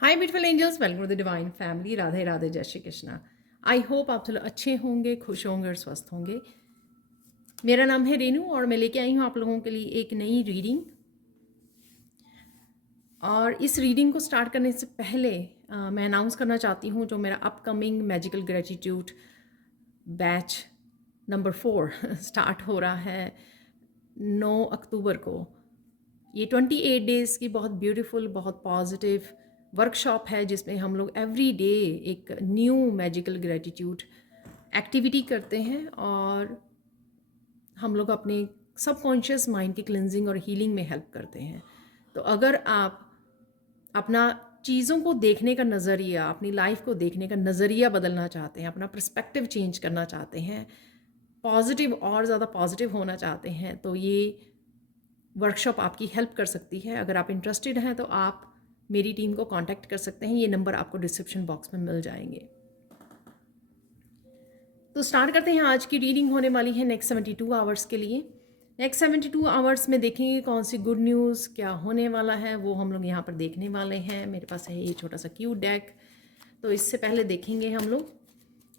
Hi beautiful angels, welcome to the divine family. Radhe Radhe, जय Shri Krishna. I hope आप सब लोग अच्छे होंगे, खुश होंगे और स्वस्थ होंगे। मेरा नाम है रेनू और मैं लेके आई हूँ आप लोगों के लिए एक नई रीडिंग। और इस रीडिंग को स्टार्ट करने से पहले मैं अनाउंस करना चाहती हूँ जो मेरा upcoming magical gratitude batch number 4 start हो रहा है 9 अक्टूबर को। ये 28 डेज़ की बहुत ब्यूटीफुल, बहुत पॉजिटिव वर्कशॉप है जिसमें हम लोग एवरी डे एक न्यू मैजिकल ग्रेटिट्यूड एक्टिविटी करते हैं और हम लोग अपने सबकॉन्शियस माइंड की क्लिनजिंग और हीलिंग में हेल्प करते हैं। तो अगर आप अपना चीज़ों को देखने का नज़रिया, अपनी लाइफ को देखने का नज़रिया बदलना चाहते हैं, अपना पर्सपेक्टिव चेंज करना चाहते हैं, पॉजिटिव और ज़्यादा पॉजिटिव होना चाहते हैं, तो ये वर्कशॉप आपकी हेल्प कर सकती है। अगर आप इंटरेस्टेड हैं तो आप मेरी टीम को कांटेक्ट कर सकते हैं। ये नंबर आपको डिस्क्रिप्शन बॉक्स में मिल जाएंगे। तो स्टार्ट करते हैं। आज की रीडिंग होने वाली है नेक्स्ट 72 आवर्स के लिए। नेक्स्ट 72 आवर्स में देखेंगे कौन सी गुड न्यूज़ क्या होने वाला है, वो हम लोग यहाँ पर देखने वाले हैं। मेरे पास है ये छोटा सा क्यूट डेक। तो इससे पहले देखेंगे हम लोग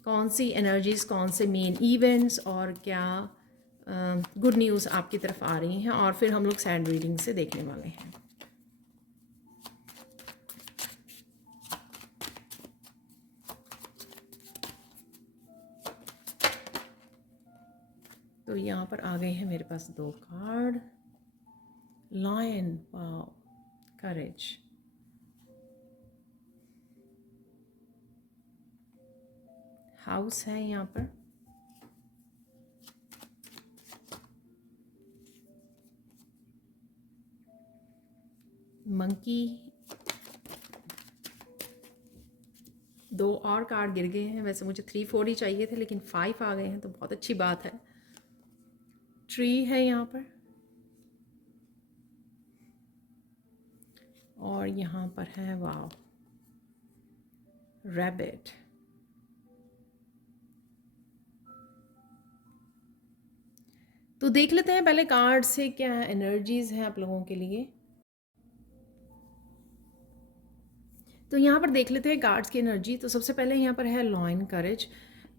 कौन सी एनर्जीज़, कौन से मेन इवेंट्स और क्या गुड न्यूज़ आपकी तरफ आ रही हैं, और फिर हम लोग सैंड रीडिंग से देखने वाले हैं। तो यहाँ पर आ गए हैं मेरे पास 2 कार्ड। लायन, वाओ, करेज, हाउस है यहाँ पर, मंकी, 2 और कार्ड गिर गए हैं। वैसे मुझे 3 4 ही चाहिए थे लेकिन 5 आ गए हैं तो बहुत अच्छी बात है। ट्री है यहाँ पर, और यहाँ पर है वाओ, रैबिट। तो देख लेते हैं पहले कार्ड से क्या एनर्जीज हैं आप लोगों के लिए। तो यहाँ पर देख लेते हैं कार्ड्स की एनर्जी। तो सबसे पहले यहाँ पर है लॉयन, करेज।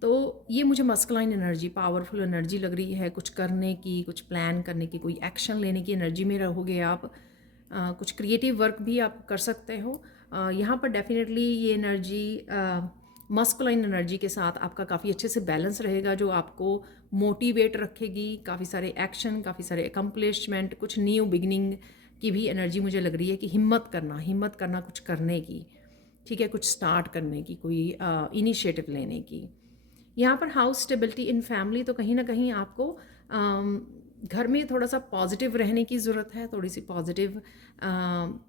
तो ये मुझे मस्कुलाइन एनर्जी, पावरफुल एनर्जी लग रही है। कुछ करने की, कुछ प्लान करने की, कोई एक्शन लेने की एनर्जी में रहोगे आप। कुछ क्रिएटिव वर्क भी आप कर सकते हो। यहाँ पर डेफिनेटली ये एनर्जी मस्कुलाइन एनर्जी के साथ आपका काफ़ी अच्छे से बैलेंस रहेगा, जो आपको मोटिवेट रखेगी। काफ़ी सारे एक्शन, काफ़ी सारे अकम्पलिशमेंट, कुछ न्यू बिगनिंग की भी एनर्जी मुझे लग रही है कि हिम्मत करना कुछ करने की, ठीक है, कुछ स्टार्ट करने की, कोई इनिशिएटिव लेने की। यहाँ पर हाउस, स्टेबिलिटी इन फैमिली। तो कहीं ना कहीं आपको घर में थोड़ा सा पॉजिटिव रहने की ज़रूरत है, थोड़ी सी पॉजिटिव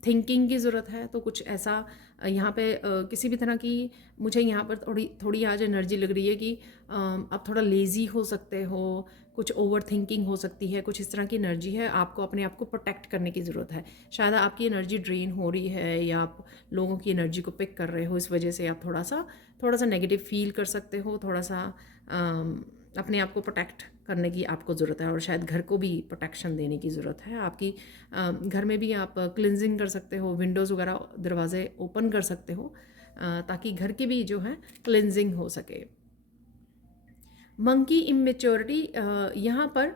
थिंकिंग की ज़रूरत है। तो कुछ ऐसा यहाँ पे किसी भी तरह की मुझे यहाँ पर थोड़ी थोड़ी आज एनर्जी लग रही है कि आप थोड़ा लेज़ी हो सकते हो, कुछ ओवर थिंकिंग हो सकती है, कुछ इस तरह की एनर्जी है। आपको अपने आप को प्रोटेक्ट करने की ज़रूरत है। शायद आपकी एनर्जी ड्रेन हो रही है या आप लोगों की एनर्जी को पिक कर रहे हो, इस वजह से आप थोड़ा सा नेगेटिव फील कर सकते हो। थोड़ा सा अपने आप को प्रोटेक्ट करने की आपको ज़रूरत है, और शायद घर को भी प्रोटेक्शन देने की ज़रूरत है आपकी। घर में भी आप क्लिनजिंग कर सकते हो, विंडोज़ वगैरह दरवाजे ओपन कर सकते हो ताकि घर की भी जो है क्लिनजिंग हो सके। मंकी इमेच्योरिटी, यहाँ पर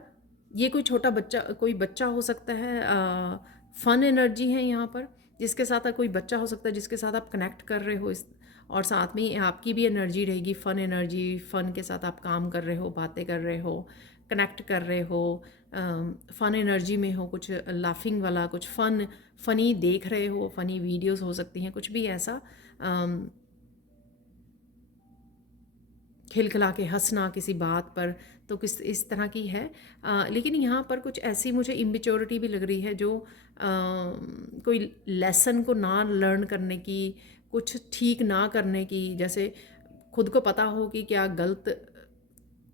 ये कोई छोटा बच्चा, कोई बच्चा हो सकता है। फन एनर्जी है यहाँ पर, जिसके साथ कोई बच्चा हो सकता है जिसके साथ आप कनेक्ट कर रहे हो, इस और साथ में आपकी भी एनर्जी रहेगी, फ़न एनर्जी। फ़न के साथ आप काम कर रहे हो, बातें कर रहे हो, कनेक्ट कर रहे हो, फ़न एनर्जी में हो, कुछ लाफिंग वाला, कुछ फ़नी देख रहे हो, फ़नी वीडियोस हो सकती हैं, कुछ भी ऐसा खिलखिला के हंसना किसी बात पर। तो किस इस तरह की है। लेकिन यहाँ पर कुछ ऐसी मुझे इमेच्योरिटी भी लग रही है, जो कोई लेसन को ना लर्न करने की, कुछ ठीक ना करने की। जैसे खुद को पता हो कि क्या गलत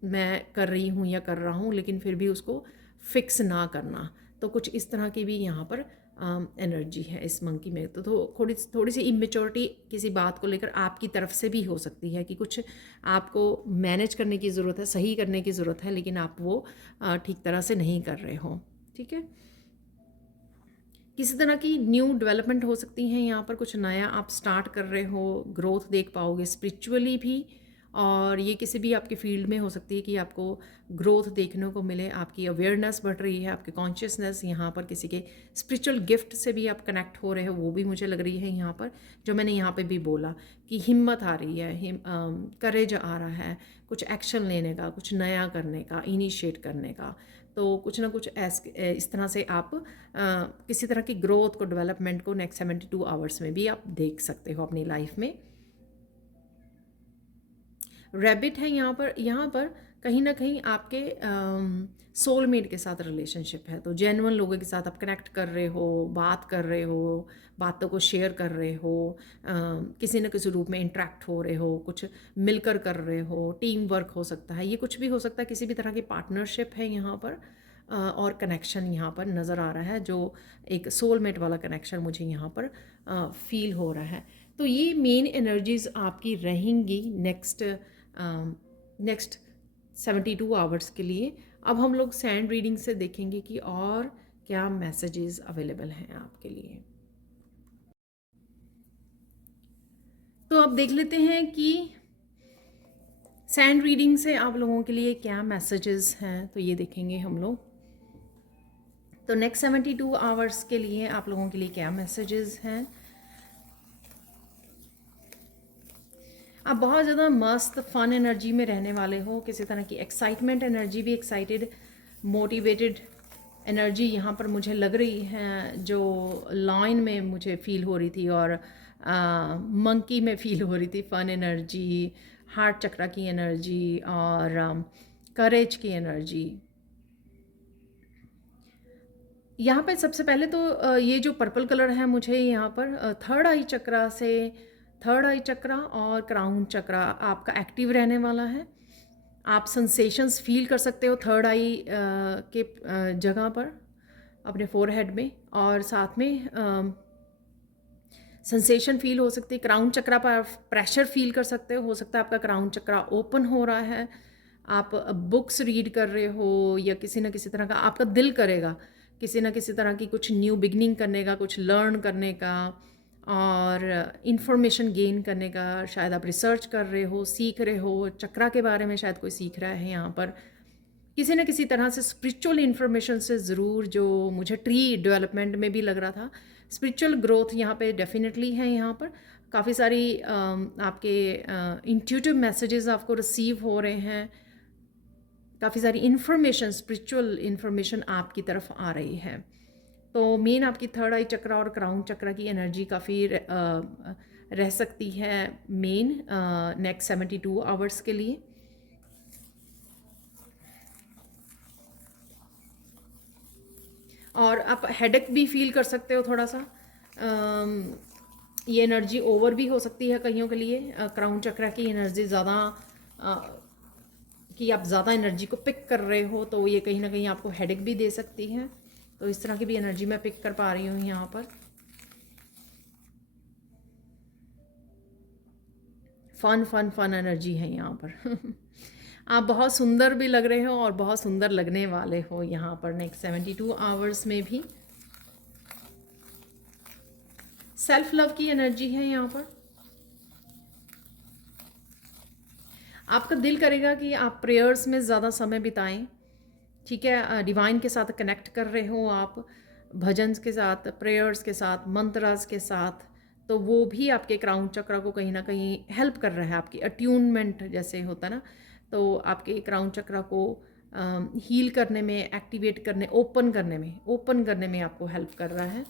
मैं कर रही हूँ या कर रहा हूँ, लेकिन फिर भी उसको फिक्स ना करना। तो कुछ इस तरह की भी यहाँ पर एनर्जी है इस मंकी में। तो थोड़ी थोड़ी सी इमेच्योरिटी किसी बात को लेकर आपकी तरफ से भी हो सकती है कि कुछ आपको मैनेज करने की ज़रूरत है, सही करने की ज़रूरत है, लेकिन आप वो ठीक तरह से नहीं कर रहे हो। ठीक है। किसी तरह की न्यू डेवलपमेंट हो सकती हैं यहाँ पर, कुछ नया आप स्टार्ट कर रहे हो, ग्रोथ देख पाओगे स्पिरिचुअली भी। और ये किसी भी आपकी फील्ड में हो सकती है कि आपको ग्रोथ देखने को मिले, आपकी अवेयरनेस बढ़ रही है, आपकी कॉन्शियसनेस यहाँ पर किसी के स्पिरिचुअल गिफ्ट से भी आप कनेक्ट हो रहे हो, वो भी मुझे लग रही है यहाँ पर। जो मैंने यहाँ पे भी बोला कि हिम्मत आ रही है, करेज आ रहा है कुछ एक्शन लेने का, कुछ नया करने का, इनिशिएट करने का। तो कुछ ना कुछ इस तरह से आप किसी तरह की ग्रोथ को, डेवलपमेंट को नेक्स्ट 72 आवर्स में भी आप देख सकते हो अपनी लाइफ में। रैबिट है यहाँ पर कहीं ना कहीं आपके सोलमेट के साथ रिलेशनशिप है। तो जेन्युइन लोगों के साथ आप कनेक्ट कर रहे हो, बात कर रहे हो, बातों को शेयर कर रहे हो, किसी न किसी रूप में इंटरेक्ट हो रहे हो, कुछ मिलकर कर रहे हो, टीम वर्क हो सकता है, ये कुछ भी हो सकता है, किसी भी तरह की पार्टनरशिप है यहाँ पर। और कनेक्शन यहाँ पर नज़र आ रहा है, जो एक सोलमेट वाला कनेक्शन मुझे यहाँ पर फील हो रहा है। तो ये मेन एनर्जीज आपकी रहेंगी नेक्स्ट 72 आवर्स के लिए। अब हम लोग सैंड रीडिंग से देखेंगे कि और क्या मैसेजेस अवेलेबल हैं आपके लिए। तो अब देख लेते हैं कि सैंड रीडिंग से आप लोगों के लिए क्या मैसेजेस हैं। तो ये देखेंगे हम लोग, तो नेक्स्ट 72 आवर्स के लिए आप लोगों के लिए क्या मैसेजेस हैं। आप बहुत ज़्यादा मस्त फन एनर्जी में रहने वाले हो, किसी तरह की एक्साइटमेंट एनर्जी भी, एक्साइटेड मोटिवेटेड एनर्जी यहाँ पर मुझे लग रही है, जो लाइन में मुझे फील हो रही थी और मंकी में फील हो रही थी। फन एनर्जी, हार्ट चक्रा की एनर्जी और करेज की एनर्जी। यहाँ पे सबसे पहले तो ये जो पर्पल कलर है मुझे यहाँ पर थर्ड आई चक्रा से, थर्ड आई चक्रा और क्राउन चक्रा आपका एक्टिव रहने वाला है। आप सेंसेशंस फील कर सकते हो थर्ड आई के जगह पर, अपने फोरहेड में, और साथ में सेंसेशन फील हो सकती है। क्राउन चक्रा पर प्रेशर फील कर सकते हो सकता है आपका क्राउन चक्रा ओपन हो रहा है, आप बुक्स रीड कर रहे हो, या किसी न किसी तरह का आपका दिल करेगा किसी न किसी तरह की कुछ न्यू बिगनिंग करने का, कुछ लर्न करने का और इन्फॉर्मेशन गेन करने का। शायद आप रिसर्च कर रहे हो, सीख रहे हो, चक्रा के बारे में शायद कोई सीख रहा है यहाँ पर। किसी न किसी तरह से स्पिरिचुअल इन्फॉर्मेशन से ज़रूर, जो मुझे ट्री डेवलपमेंट में भी लग रहा था, स्पिरिचुअल ग्रोथ यहाँ पे डेफिनेटली है। यहाँ पर काफ़ी सारी आपके इंट्यूटिव मैसेजेस आपको रिसीव हो रहे हैं, काफ़ी सारी इन्फॉर्मेशन, स्पिरिचुअल इन्फॉर्मेशन आपकी तरफ आ रही है। तो मेन आपकी थर्ड आई चक्रा और क्राउन चक्रा की एनर्जी काफ़ी रह सकती है मेन नेक्स्ट 72 आवर्स के लिए। और आप हेडेक भी फील कर सकते हो थोड़ा सा, ये एनर्जी ओवर भी हो सकती है कईयों के लिए। क्राउन चक्रा की एनर्जी ज़्यादा कि आप ज़्यादा एनर्जी को पिक कर रहे हो, तो ये कहीं ना कहीं आपको हेडेक भी दे सकती है। तो इस तरह की भी एनर्जी मैं पिक कर पा रही हूँ यहाँ पर। फन फन फन एनर्जी है यहाँ पर आप बहुत सुंदर भी लग रहे हो और बहुत सुंदर लगने वाले हो यहाँ पर नेक्स्ट 72 आवर्स में भी। सेल्फ लव की एनर्जी है यहाँ पर। आपका दिल करेगा कि आप प्रेयर्स में ज़्यादा समय बिताएं, ठीक है, डिवाइन के साथ कनेक्ट कर रहे हो आप, भजन के साथ, प्रेयर्स के साथ, मंत्रास के साथ। तो वो भी आपके क्राउन चक्र को कहीं ना कहीं हेल्प कर रहा है, आपकी अट्यूनमेंट जैसे होता है ना, तो आपके क्राउन चक्र को हील करने में, एक्टिवेट करने, ओपन करने में आपको हेल्प कर रहा है।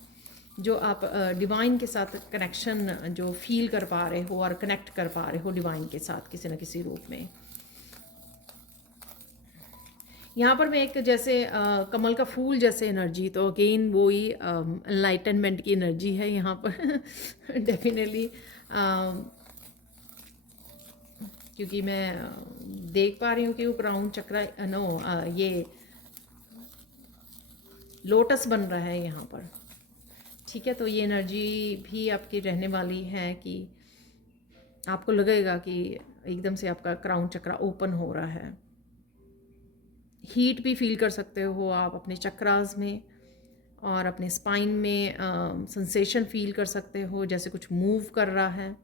जो आप डिवाइन के साथ कनेक्शन जो फील कर पा रहे हो और कनेक्ट कर पा रहे हो डिवाइन के साथ किसी न किसी रूप में। यहाँ पर मैं एक जैसे कमल का फूल जैसे एनर्जी, तो अगेन वही एनलाइटनमेंट की एनर्जी है यहाँ पर डेफिनेटली, क्योंकि मैं देख पा रही हूँ कि वो क्राउन चक्र ये लोटस बन रहा है यहाँ पर, ठीक है। तो ये एनर्जी भी आपकी रहने वाली है कि आपको लगेगा कि एकदम से आपका क्राउन चक्र ओपन हो रहा है। हीट भी फील कर सकते हो आप अपने चक्रास में, और अपने स्पाइन में सेंसेशन फील कर सकते हो, जैसे कुछ मूव कर रहा है।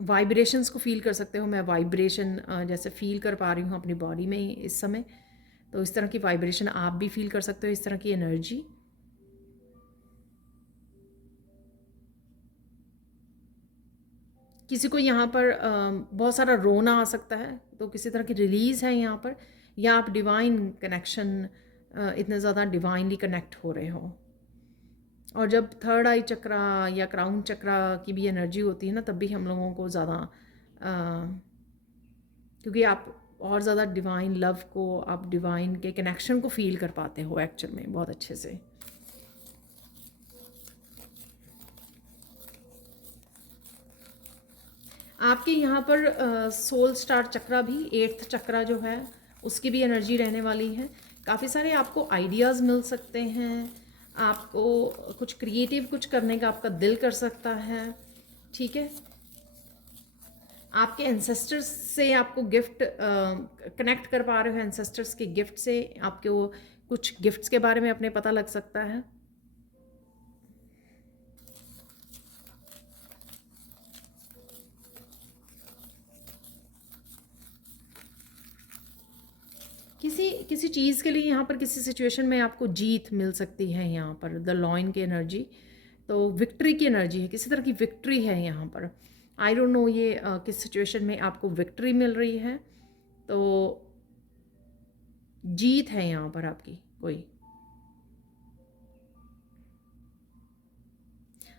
वाइब्रेशंस को फील कर सकते हो। मैं वाइब्रेशन जैसे फील कर पा रही हूँ अपनी बॉडी में इस समय, तो इस तरह की वाइब्रेशन आप भी फील कर सकते हो, इस तरह की एनर्जी। किसी को यहाँ पर बहुत सारा रोना आ सकता है, तो किसी तरह की रिलीज़ है यहाँ पर, या आप डिवाइन कनेक्शन, इतने ज़्यादा डिवाइनली कनेक्ट हो रहे हो। और जब थर्ड आई चक्रा या क्राउन चक्रा की भी एनर्जी होती है ना, तब भी हम लोगों को ज़्यादा क्योंकि आप और ज़्यादा डिवाइन लव को, आप डिवाइन के कनेक्शन को फील कर पाते हो एक्चुअल में बहुत अच्छे से। आपके यहाँ पर सोल स्टार चक्रा भी, 8th चक्रा जो है, उसकी भी एनर्जी रहने वाली है। काफ़ी सारे आपको आइडियाज़ मिल सकते हैं, आपको कुछ क्रिएटिव कुछ करने का आपका दिल कर सकता है। ठीक है, आपके एंसेस्टर्स से आपको गिफ्ट कनेक्ट कर पा रहे हो, एंसेस्टर्स के गिफ्ट से आपको कुछ गिफ्ट्स के बारे में अपने पता लग सकता है। किसी किसी चीज़ के लिए यहाँ पर, किसी सिचुएशन में आपको जीत मिल सकती है यहाँ पर, द लॉइन की एनर्जी। तो विक्ट्री की एनर्जी है, किसी तरह की विक्ट्री है यहाँ पर। आई डोंट नो ये किस सिचुएशन में आपको विक्ट्री मिल रही है। तो जीत है यहाँ पर आपकी कोई।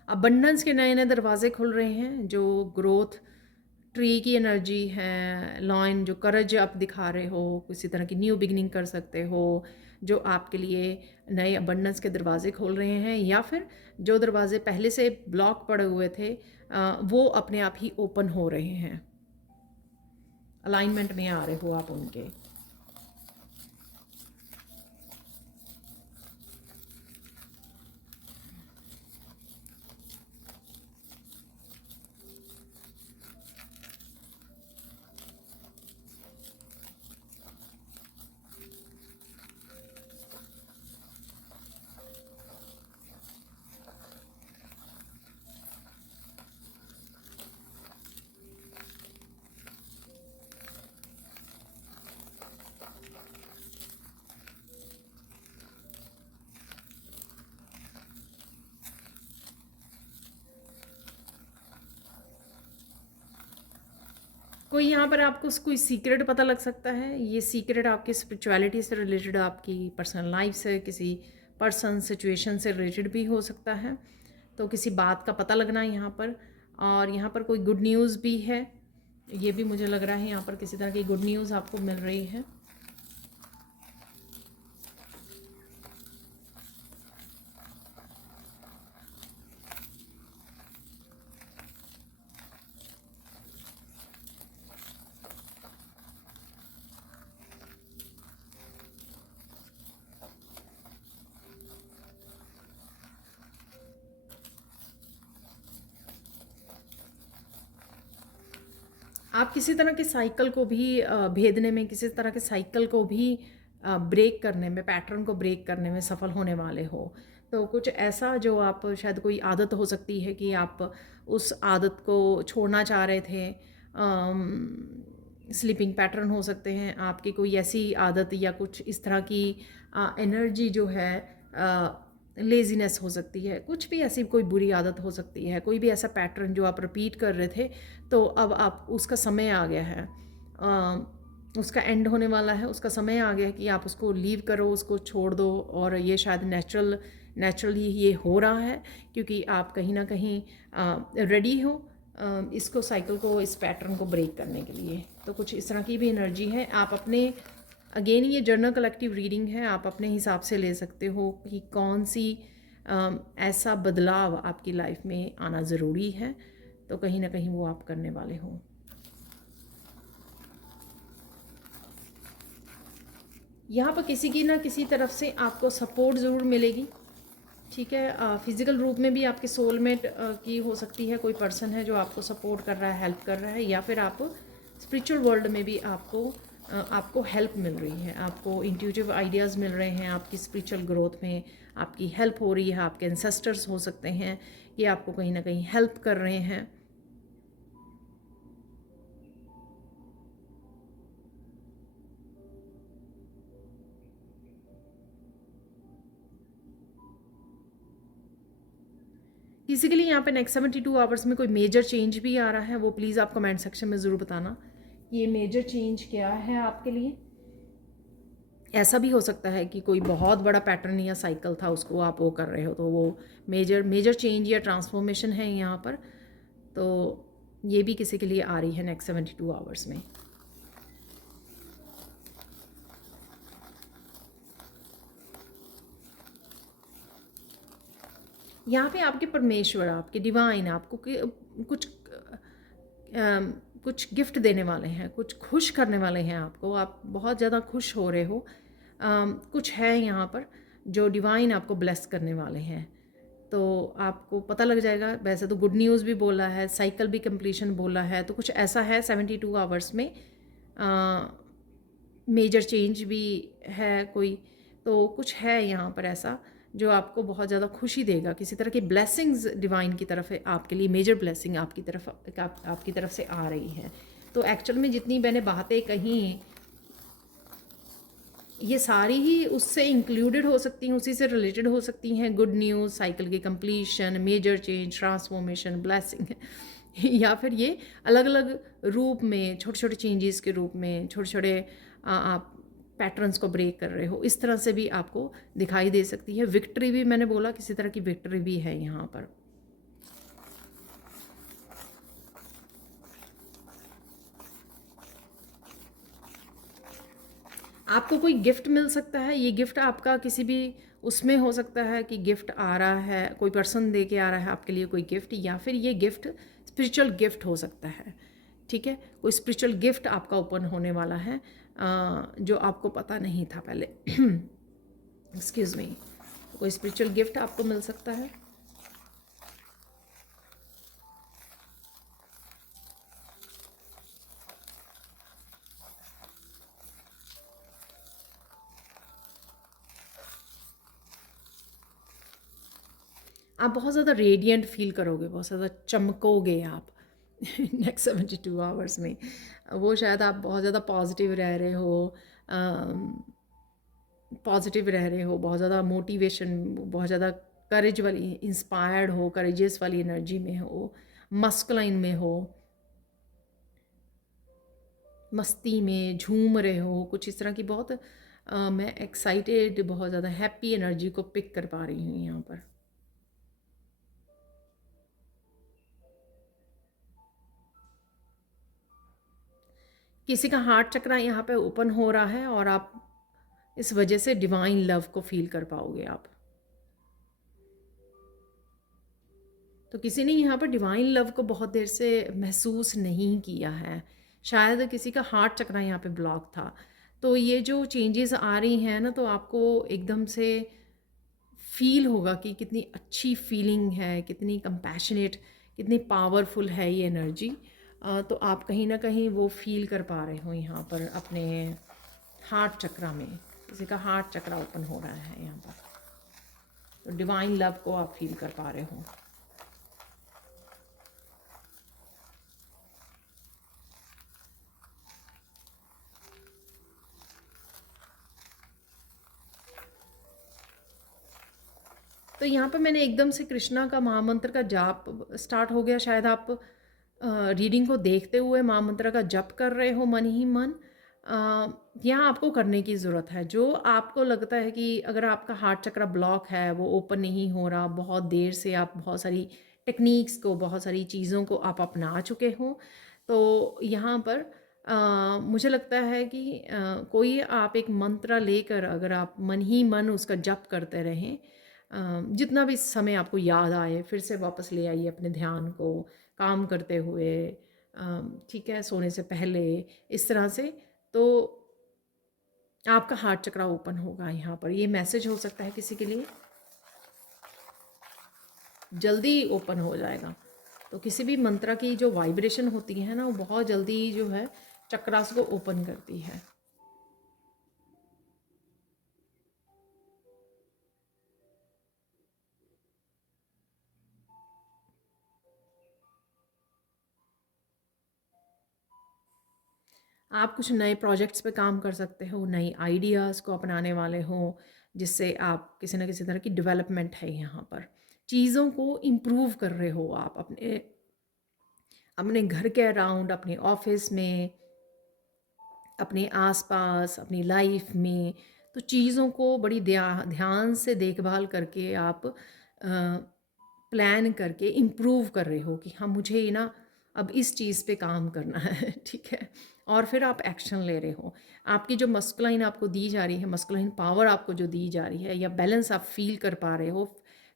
अबंडेंस के नए नए दरवाजे खुल रहे हैं, जो ग्रोथ ट्री की एनर्जी है। लॉइन जो करज आप दिखा रहे हो, किसी तरह की न्यू बिगनिंग कर सकते हो, जो आपके लिए नए अबंडेंस के दरवाजे खोल रहे हैं, या फिर जो दरवाजे पहले से ब्लॉक पड़े हुए थे वो अपने आप ही ओपन हो रहे हैं, अलाइनमेंट में आ रहे हो आप उनके। कोई यहाँ पर आपको कोई सीक्रेट पता लग सकता है। ये सीक्रेट आपकी स्पिरिचुअलिटी से रिलेटेड, आपकी पर्सनल लाइफ से, किसी पर्सन सिचुएशन से रिलेटेड भी हो सकता है। तो किसी बात का पता लगना है यहाँ पर। और यहाँ पर कोई गुड न्यूज़ भी है, ये भी मुझे लग रहा है यहाँ पर किसी तरह की गुड न्यूज़ आपको मिल रही है। आप किसी तरह के साइकिल को भी भेदने में, किसी तरह के साइकिल को भी ब्रेक करने में, पैटर्न को ब्रेक करने में सफल होने वाले हो। तो कुछ ऐसा जो आप, शायद कोई आदत हो सकती है कि आप उस आदत को छोड़ना चाह रहे थे। स्लीपिंग पैटर्न हो सकते हैं आपकी, कोई ऐसी आदत या कुछ इस तरह की एनर्जी जो है, लेज़ीनेस हो सकती है, कुछ भी ऐसी कोई बुरी आदत हो सकती है, कोई भी ऐसा पैटर्न जो आप रिपीट कर रहे थे। तो अब आप, उसका समय आ गया है, उसका एंड होने वाला है, उसका समय आ गया है कि आप उसको लीव करो, उसको छोड़ दो। और ये शायद नेचुरली ये हो रहा है, क्योंकि आप कहीं ना कहीं रेडी हो इसको, साइकिल को, इस पैटर्न को ब्रेक करने के लिए। तो कुछ इस तरह की भी एनर्जी है। आप अपने, अगेन ये जर्नल कलेक्टिव रीडिंग है, आप अपने हिसाब से ले सकते हो कि कौन सी ऐसा बदलाव आपकी लाइफ में आना ज़रूरी है, तो कहीं ना कहीं वो आप करने वाले हो। यहाँ पर किसी की ना किसी तरफ से आपको सपोर्ट ज़रूर मिलेगी। ठीक है, फिज़िकल रूप में भी आपके सोलमेट की हो सकती है, कोई पर्सन है जो आपको सपोर्ट कर रहा है, हेल्प कर रहा है, या फिर आप स्पिरिचुअल वर्ल्ड में भी आपको आपको हेल्प मिल रही है, आपको इंट्यूटिव आइडियाज़ मिल रहे हैं, आपकी स्पिरिचुअल ग्रोथ में आपकी हेल्प हो रही है, आपके एंसेस्टर्स हो सकते हैं ये आपको कहीं ना कहीं हेल्प कर रहे हैं। किसी के लिए यहाँ पे नेक्स्ट 72 आवर्स में कोई मेजर चेंज भी आ रहा है, वो प्लीज़ आप कमेंट सेक्शन में ज़रूर बताना ये मेजर चेंज क्या है आपके लिए। ऐसा भी हो सकता है कि कोई बहुत बड़ा पैटर्न या साइकिल था उसको आप वो कर रहे हो, तो वो मेजर मेजर चेंज या ट्रांसफॉर्मेशन है यहाँ पर, तो ये भी किसी के लिए आ रही है नेक्स्ट 72 आवर्स में। यहाँ पे आपके परमेश्वर, आपके डिवाइन आपको कुछ कुछ गिफ्ट देने वाले हैं, कुछ खुश करने वाले हैं आपको, आप बहुत ज़्यादा खुश हो रहे हो। कुछ है यहाँ पर जो डिवाइन आपको ब्लेस करने वाले हैं, तो आपको पता लग जाएगा। वैसे तो गुड न्यूज़ भी बोला है, साइकिल भी कंप्लीशन बोला है, तो कुछ ऐसा है 72 आवर्स में मेजर चेंज भी है कोई, तो कुछ है यहाँ पर ऐसा जो आपको बहुत ज़्यादा खुशी देगा। किसी तरह की ब्लेसिंग्स डिवाइन की तरफ है आपके लिए, मेजर ब्लेसिंग आपकी तरफ आपकी तरफ से आ रही है। तो एक्चुअल में जितनी मैंने बातें कही ये सारी ही उससे इंक्लूडेड हो सकती हैं, उसी से रिलेटेड हो सकती हैं। गुड न्यूज़, साइकिल की completion, major change, transformation, blessing या फिर ये अलग अलग रूप में, छोटे छोटे चेंजेस के रूप में, छोटे छोटे आप पैटर्न्स को ब्रेक कर रहे हो, इस तरह से भी आपको दिखाई दे सकती है। विक्ट्री भी मैंने बोला, किसी तरह की विक्ट्री भी है यहाँ पर। आपको कोई गिफ्ट मिल सकता है, ये गिफ्ट आपका किसी भी उसमें हो सकता है कि गिफ्ट आ रहा है, कोई पर्सन दे के आ रहा है आपके लिए कोई गिफ्ट, या फिर ये गिफ्ट स्पिरिचुअल गिफ्ट हो सकता है। ठीक है, कोई स्पिरिचुअल गिफ्ट आपका ओपन होने वाला है जो आपको पता नहीं था पहले। एक्सक्यूज़ मी, कोई स्पिरिचुअल गिफ्ट आपको मिल सकता है। आप बहुत ज़्यादा रेडिएंट फील करोगे, बहुत ज़्यादा चमकोगे आप नेक्स्ट 72 आवर्स में। वो शायद आप बहुत ज़्यादा पॉजिटिव रह रहे हो, बहुत ज़्यादा मोटिवेशन, बहुत ज़्यादा करेज वाली, इंस्पायर्ड हो, करेजियस वाली एनर्जी में हो, मस्कुलाइन में हो, मस्ती में झूम रहे हो, कुछ इस तरह की बहुत मैं एक्साइटेड, बहुत ज़्यादा हैप्पी एनर्जी को पिक कर पा रही हूँ यहाँ पर। किसी का हार्ट चक्रा यहाँ पे ओपन हो रहा है और आप इस वजह से डिवाइन लव को फील कर पाओगे आप। तो किसी ने यहाँ पर डिवाइन लव को बहुत देर से महसूस नहीं किया है, शायद किसी का हार्ट चक्रा यहाँ पे ब्लॉक था। तो ये जो चेंजेस आ रही हैं ना, तो आपको एकदम से फील होगा कि कितनी अच्छी फीलिंग है, कितनी कंपैशनेट, कितनी पावरफुल है ये एनर्जी। तो आप कहीं ना कहीं वो फील कर पा रहे हो यहाँ पर अपने हार्ट चक्रा में। किसी का हार्ट चक्रा ओपन हो रहा है यहाँ पर, तो डिवाइन लव को आप फील कर पा रहे हो। तो यहाँ पर मैंने एकदम से कृष्णा का महामंत्र का जाप स्टार्ट हो गया। शायद आप रीडिंग को देखते हुए महामंत्र का जप कर रहे हो मन ही मन। यहाँ आपको करने की ज़रूरत है जो आपको लगता है कि अगर आपका हार्ट चक्र ब्लॉक है, वो ओपन नहीं हो रहा, बहुत देर से आप बहुत सारी टेक्निक्स को, बहुत सारी चीज़ों को आप अपना चुके हो, तो यहाँ पर मुझे लगता है कि कोई आप एक मंत्र लेकर अगर आप मन ही मन उसका जप करते रहें, जितना भी समय आपको याद आए फिर से वापस ले आइए अपने ध्यान को, काम करते हुए, ठीक है, सोने से पहले, इस तरह से, तो आपका हार्ट चक्र ओपन होगा। यहाँ पर ये मैसेज हो सकता है किसी के लिए, जल्दी ओपन हो जाएगा। तो किसी भी मंत्र की जो वाइब्रेशन होती है ना, वो बहुत जल्दी जो है चक्रास को ओपन करती है। आप कुछ नए प्रोजेक्ट्स पे काम कर सकते हो, नई आइडियाज़ को अपनाने वाले हो, जिससे आप किसी न किसी तरह की डेवलपमेंट है यहाँ पर। चीज़ों को इम्प्रूव कर रहे हो आप अपने अपने घर के अराउंड, अपने ऑफिस में, अपने आसपास, अपनी लाइफ में। तो चीज़ों को बड़ी ध्यान से देखभाल करके आप प्लान करके इम्प्रूव कर रहे हो कि हाँ मुझे ना अब इस चीज़ पे काम करना है ठीक है। और फिर आप एक्शन ले रहे हो। आपकी जो मस्कुलाइन आपको दी जा रही है, मस्कुलाइन पावर आपको जो दी जा रही है, या बैलेंस आप फील कर पा रहे हो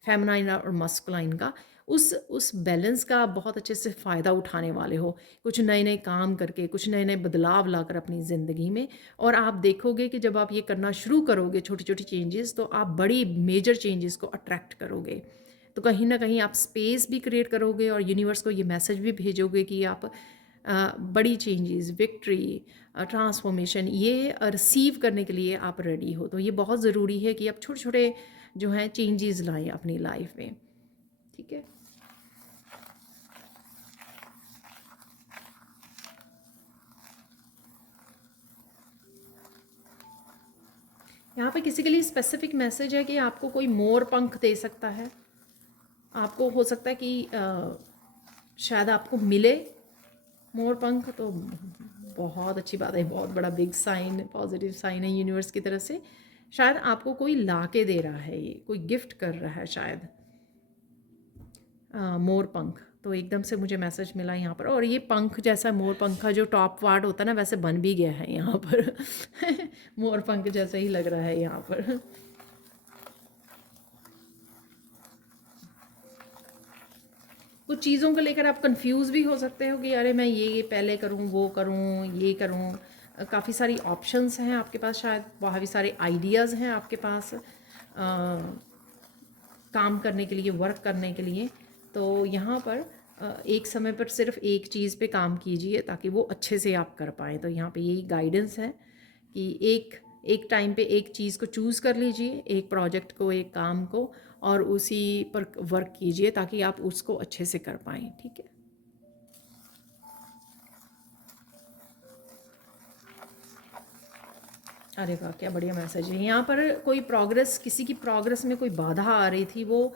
फेमिनाइन और मस्कुलाइन का, उस बैलेंस का आप बहुत अच्छे से फ़ायदा उठाने वाले हो, कुछ नए नए काम करके, कुछ नए नए बदलाव लाकर अपनी ज़िंदगी में। और आप देखोगे कि जब आप ये करना शुरू करोगे छोटी छोटी चेंजेस, तो आप बड़ी मेजर चेंजेस को अट्रैक्ट करोगे। तो कहीं ना कहीं आप स्पेस भी क्रिएट करोगे और यूनिवर्स को ये मैसेज भी भेजोगे कि आप बड़ी चेंजेस, विक्ट्री, ट्रांसफॉर्मेशन ये रिसीव करने के लिए आप रेडी हो। तो ये बहुत ज़रूरी है कि आप छोटे छोटे जो हैं चेंजेस लाएं अपनी लाइफ में। ठीक है। यहाँ पे किसी के लिए स्पेसिफिक मैसेज है कि आपको कोई मोर पंख दे सकता है। आपको हो सकता है कि शायद आपको मिले मोर पंख। तो बहुत अच्छी बात है, बहुत बड़ा बिग साइन, पॉजिटिव साइन है यूनिवर्स की तरफ से। शायद आपको कोई ला के दे रहा है, ये कोई गिफ्ट कर रहा है शायद, मोर पंख। तो एकदम से मुझे मैसेज मिला यहाँ पर। और ये पंख जैसा मोर पंख का जो टॉप पार्ट होता है ना, वैसे बन भी गया है यहाँ पर मोर पंख जैसा ही लग रहा है यहाँ पर। कुछ चीज़ों को लेकर आप कंफ्यूज भी हो सकते हो कि अरे मैं ये पहले करूँ, वो करूँ, ये करूँ। काफ़ी सारी ऑप्शंस हैं आपके पास, शायद काफ़ी सारे आइडियाज़ हैं आपके पास काम करने के लिए, वर्क करने के लिए। तो यहाँ पर एक समय पर सिर्फ एक चीज़ पे काम कीजिए ताकि वो अच्छे से आप कर पाएँ। तो यहाँ पे यही गाइडेंस है कि एक एक टाइम पे एक चीज़ को चूज़ कर लीजिए, एक प्रोजेक्ट को, एक काम को, और उसी पर वर्क कीजिए ताकि आप उसको अच्छे से कर पाएँ। ठीक है। अरे वाह, क्या बढ़िया मैसेज है। यहाँ पर कोई प्रोग्रेस, किसी की प्रोग्रेस में कोई बाधा आ रही थी, वो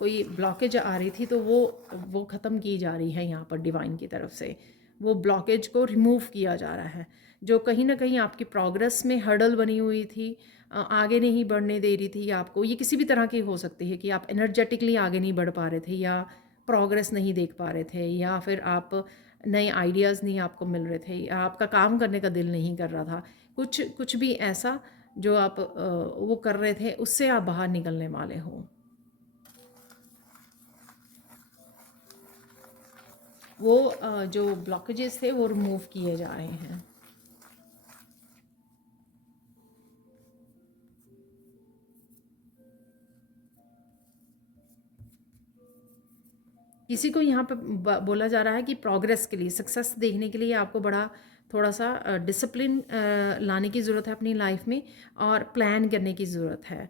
कोई ब्लॉकेज आ रही थी, तो वो ख़त्म की जा रही है यहाँ पर डिवाइन की तरफ से। वो ब्लॉकेज को रिमूव किया जा रहा है, जो कहीं ना कहीं आपकी प्रोग्रेस में हर्डल बनी हुई थी, आगे नहीं बढ़ने दे रही थी आपको। ये किसी भी तरह की हो सकती है कि आप एनर्जेटिकली आगे नहीं बढ़ पा रहे थे, या प्रोग्रेस नहीं देख पा रहे थे, या फिर आप नए आइडियाज़ नहीं आपको मिल रहे थे, या आपका काम करने का दिल नहीं कर रहा था। कुछ कुछ भी ऐसा जो आप वो कर रहे थे, उससे आप बाहर निकलने वाले हो। वो जो ब्लॉकेजेस थे वो रिमूव किए जा रहे हैं। किसी को यहाँ पे बोला जा रहा है कि प्रोग्रेस के लिए, सक्सेस देखने के लिए आपको बड़ा थोड़ा सा डिसिप्लिन लाने की ज़रूरत है अपनी लाइफ में, और प्लान करने की ज़रूरत है।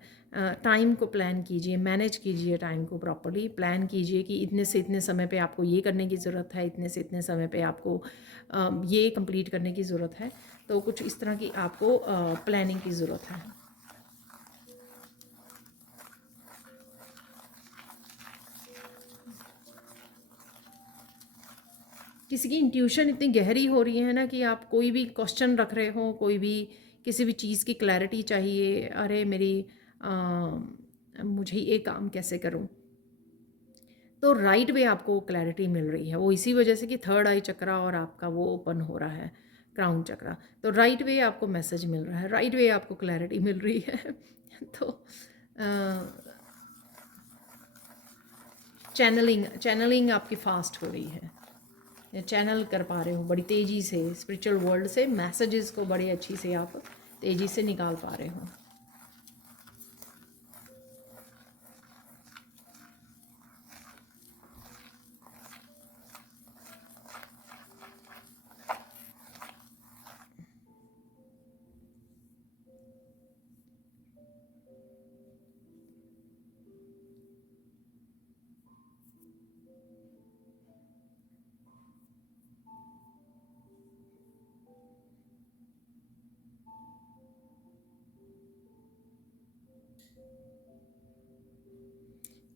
टाइम को प्लान कीजिए, मैनेज कीजिए, टाइम को प्रॉपर्ली प्लान कीजिए कि इतने से इतने समय पे आपको ये करने की ज़रूरत है, इतने से इतने समय पे आपको ये कंप्लीट करने की ज़रूरत है। तो कुछ इस तरह की आपको प्लानिंग की ज़रूरत है। किसी की इंट्यूशन इतनी गहरी हो रही है ना कि आप कोई भी क्वेश्चन रख रहे हो, कोई भी किसी भी चीज़ की क्लैरिटी चाहिए, अरे मेरी मुझे ये काम कैसे करूं, तो राइट वे आपको क्लैरिटी मिल रही है। वो इसी वजह से कि थर्ड आई चक्रा और आपका वो ओपन हो रहा है, क्राउन चक्रा। तो राइट वे आपको मैसेज मिल रहा है, राइट वे आपको क्लैरिटी मिल रही है तो चैनलिंग चैनलिंग आपकी फास्ट हो रही है, चैनल कर पा रहे हो बड़ी तेज़ी से, स्पिरिचुअल वर्ल्ड से मैसेजेस को बड़ी अच्छी से आप तेज़ी से निकाल पा रहे हो।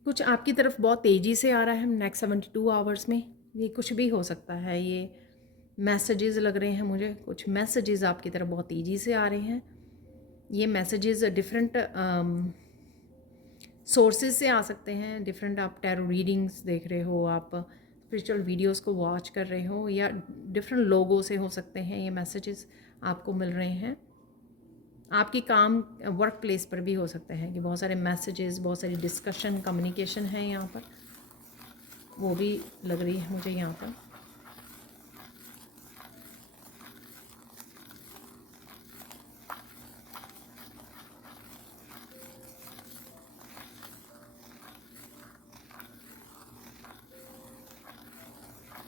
कुछ आपकी तरफ बहुत तेज़ी से आ रहा है नेक्स्ट 72 आवर्स में। ये कुछ भी हो सकता है, ये मैसेजेस लग रहे हैं मुझे, कुछ मैसेजेस आपकी तरफ बहुत तेज़ी से आ रहे हैं। ये मैसेजेस डिफरेंट सोर्सेज से आ सकते हैं, डिफरेंट आप टैरो रीडिंग्स देख रहे हो, आप स्पिरिचुअल वीडियोस को वॉच कर रहे हो, या डिफरेंट लोगों से हो सकते हैं ये मैसेजेस आपको मिल रहे हैं। आपकी काम वर्क प्लेस पर भी हो सकते हैं कि बहुत सारे मैसेजेस, बहुत सारी डिस्कशन, कम्युनिकेशन है यहाँ पर, वो भी लग रही है मुझे यहाँ पर।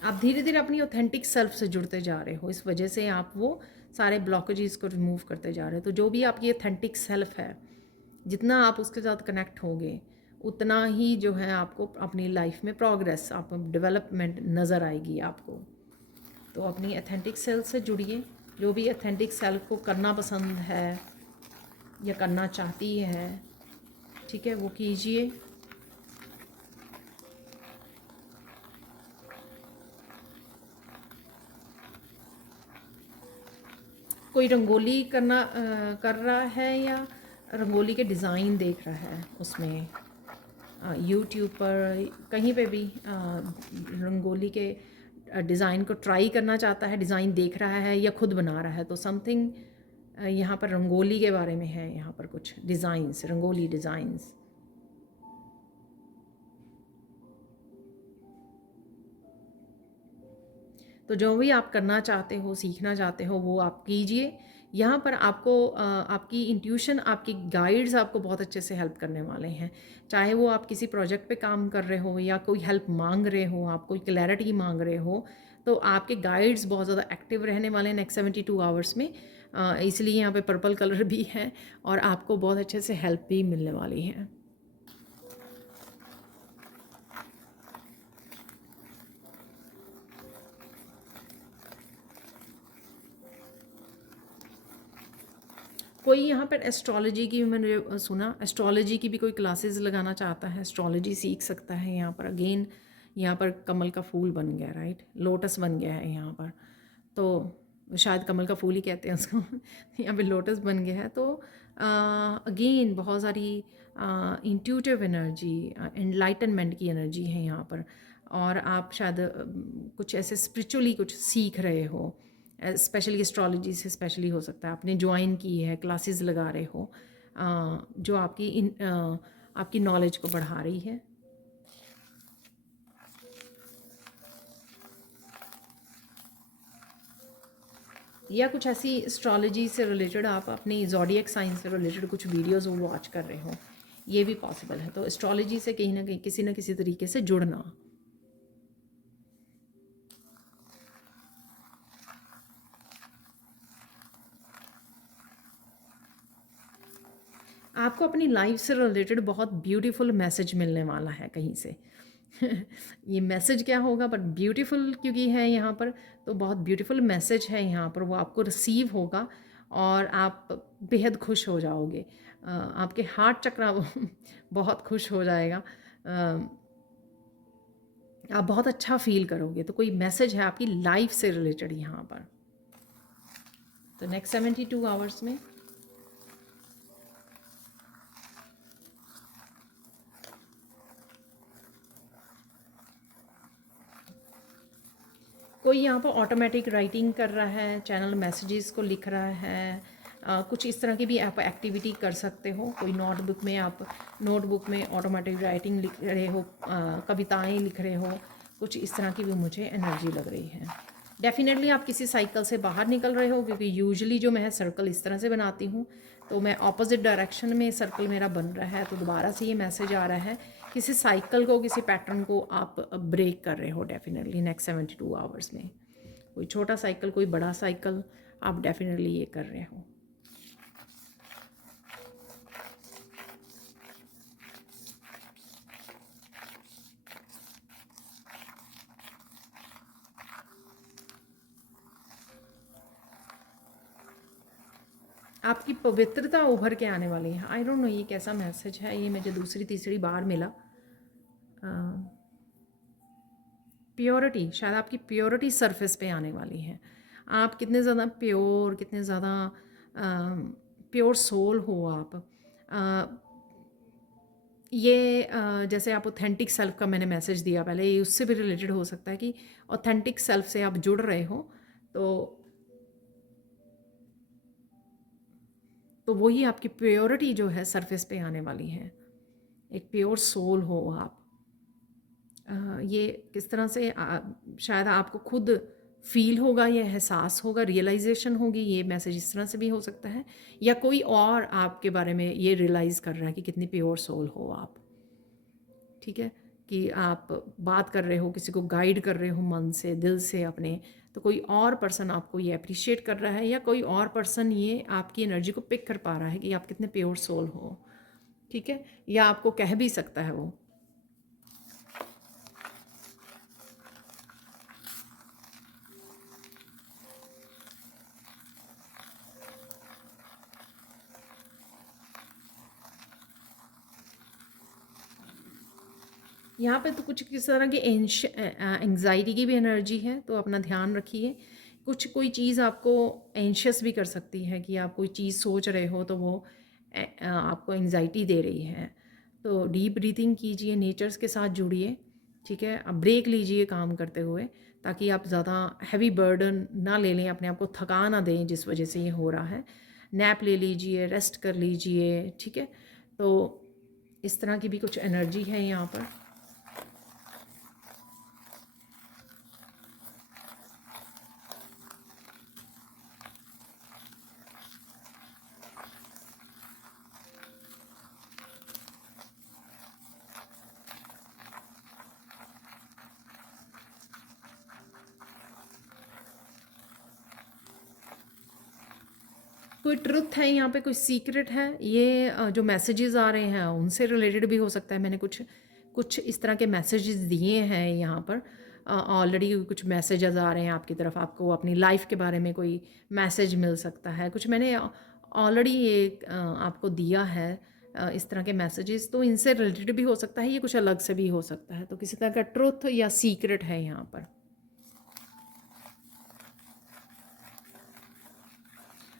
आप धीरे धीरे अपनी ऑथेंटिक सेल्फ से जुड़ते जा रहे हो, इस वजह से आप वो सारे ब्लॉकेजेस को रिमूव करते जा रहे हो। तो जो भी आपकी ऑथेंटिक सेल्फ है, जितना आप उसके साथ कनेक्ट होंगे, उतना ही जो है आपको अपनी लाइफ में प्रोग्रेस, आप डेवलपमेंट नज़र आएगी आपको। तो अपनी ऑथेंटिक सेल्फ से जुड़िए। जो भी ऑथेंटिक सेल्फ को करना पसंद है या करना चाहती है, ठीक है, वो कीजिए। कोई रंगोली कर रहा है या रंगोली के डिज़ाइन देख रहा है उसमें, यूट्यूब पर कहीं पे भी रंगोली के डिज़ाइन को ट्राई करना चाहता है, डिज़ाइन देख रहा है या खुद बना रहा है, तो समथिंग यहाँ पर रंगोली के बारे में है। यहाँ पर कुछ डिज़ाइंस, रंगोली डिज़ाइंस। तो जो भी आप करना चाहते हो, सीखना चाहते हो, वो आप कीजिए। यहाँ पर आपको आपकी इंट्यूशन, आपकी गाइड्स आपको बहुत अच्छे से हेल्प करने वाले हैं। चाहे वो आप किसी प्रोजेक्ट पे काम कर रहे हो या कोई हेल्प मांग रहे हो, आप कोई क्लैरिटी मांग रहे हो, तो आपके गाइड्स बहुत ज़्यादा एक्टिव रहने वाले हैं नेक्स्ट 72 आवर्स में। इसलिए यहाँ पे पर्पल कलर भी है और आपको बहुत अच्छे से हेल्प भी मिलने वाली है। कोई यहाँ पर एस्ट्रोलॉजी की, मैंने सुना एस्ट्रोलॉजी की भी कोई क्लासेस लगाना चाहता है, एस्ट्रोलॉजी सीख सकता है। यहाँ पर अगेन यहाँ पर कमल का फूल बन गया, राइट, लोटस बन गया है यहाँ पर, तो शायद कमल का फूल ही कहते हैं उसको यहाँ पे लोटस बन गया है। तो अगेन बहुत सारी इंट्यूटिव एनर्जी, एनलाइटनमेंट की एनर्जी है यहाँ पर, और आप शायद कुछ ऐसे स्पिरिचुअली कुछ सीख रहे हो, स्पेशली एस्ट्रोलॉजी से स्पेशली हो सकता है, आपने ज्वाइन की है, क्लासेस लगा रहे हो, जो आपकी नॉलेज को बढ़ा रही है। या कुछ ऐसी एस्ट्रोलॉजी से रिलेटेड आप अपनी ज़ोडिएक साइंस से रिलेटेड कुछ वीडियोस वॉच कर रहे हो, ये भी पॉसिबल है। तो एस्ट्रोलॉजी से कहीं ना कहीं किसी न किसी तरीके से जुड़ना। आपको अपनी लाइफ से रिलेटेड बहुत ब्यूटीफुल मैसेज मिलने वाला है कहीं से ये मैसेज क्या होगा, बट ब्यूटीफुल क्योंकि है यहाँ पर, तो बहुत ब्यूटीफुल मैसेज है यहाँ पर, वो आपको रिसीव होगा और आप बेहद खुश हो जाओगे। आपके हार्ट चक्रा बहुत खुश हो जाएगा। आप बहुत अच्छा फील करोगे। तो कोई मैसेज है आपकी लाइफ से रिलेटेड यहाँ पर। तो नेक्स्ट 72 आवर्स में कोई यहाँ पर ऑटोमेटिक राइटिंग कर रहा है, चैनल मैसेजेस को लिख रहा है, कुछ इस तरह की भी आप एक्टिविटी कर सकते हो। कोई नोटबुक में, आप नोटबुक में ऑटोमेटिक राइटिंग लिख रहे हो, कविताएं लिख रहे हो, कुछ इस तरह की भी मुझे एनर्जी लग रही है। डेफिनेटली आप किसी साइकिल से बाहर निकल रहे हो, क्योंकि यूजुअली जो मैं सर्कल इस तरह से बनाती हूँ, तो मैं ऑपोजिट डायरेक्शन में सर्कल मेरा बन रहा है। तो दोबारा से ये मैसेज आ रहा है, किसी साइकिल को, किसी पैटर्न को आप ब्रेक कर रहे हो डेफिनेटली नेक्स्ट 72 आवर्स में। कोई छोटा साइकिल, कोई बड़ा साइकिल, आप डेफिनेटली ये कर रहे हो। आपकी पवित्रता उभर के आने वाली है। आई डोंट नो ये कैसा मैसेज है, ये मुझे दूसरी तीसरी बार मिला। प्योरिटी, शायद आपकी प्योरिटी सरफेस पे आने वाली है। आप कितने ज़्यादा प्योर, कितने ज़्यादा प्योर सोल हो आप। ये जैसे आप ऑथेंटिक सेल्फ का मैंने मैसेज दिया पहले, ये उससे भी रिलेटेड हो सकता है कि ऑथेंटिक सेल्फ से आप जुड़ रहे हो, तो वही आपकी प्योरिटी जो है सरफेस पे आने वाली है। एक प्योर सोल हो आप। ये किस तरह से शायद आपको खुद फील होगा, ये एहसास होगा, रियलाइजेशन होगी। ये मैसेज इस तरह से भी हो सकता है, या कोई और आपके बारे में ये रियलाइज़ कर रहा है कि कितनी प्योर सोल हो आप। ठीक है, कि आप बात कर रहे हो, किसी को गाइड कर रहे हो मन से, दिल से अपने, तो कोई और पर्सन आपको ये अप्रिशिएट कर रहा है, या कोई और पर्सन ये आपकी एनर्जी को पिक कर पा रहा है कि आप कितने प्योर सोल हो। ठीक है, या आपको कह भी सकता है वो। यहाँ पे तो कुछ किस तरह की एंग्जाइटी की भी एनर्जी है, तो अपना ध्यान रखिए। कोई चीज़ आपको एंशियस भी कर सकती है कि आप कोई चीज़ सोच रहे हो तो वो आपको एंग्जाइटी दे रही है। तो डीप ब्रीथिंग कीजिए, नेचर्स के साथ जुड़िए। ठीक है, अब ब्रेक लीजिए काम करते हुए, ताकि आप ज़्यादा हैवी बर्डन ना ले लें, अपने आप को थका ना दें जिस वजह से ये हो रहा है। नैप ले लीजिए, रेस्ट कर लीजिए। ठीक है, तो इस तरह की भी कुछ एनर्जी है यहाँ पर। कोई ट्रुथ है यहाँ पे, कोई सीक्रेट है। ये जो मैसेजेस आ रहे हैं उनसे रिलेटेड भी हो सकता है। मैंने कुछ कुछ इस तरह के मैसेजेस दिए हैं यहाँ पर ऑलरेडी। कुछ मैसेजेस आ रहे हैं आपकी तरफ, आपको अपनी लाइफ के बारे में कोई मैसेज मिल सकता है। कुछ मैंने ऑलरेडी ये आपको दिया है इस तरह के मैसेजेस, तो इनसे रिलेटेड भी हो सकता है, ये कुछ अलग से भी हो सकता है। तो किसी तरह का ट्रुथ या सीक्रेट है यहाँ पर।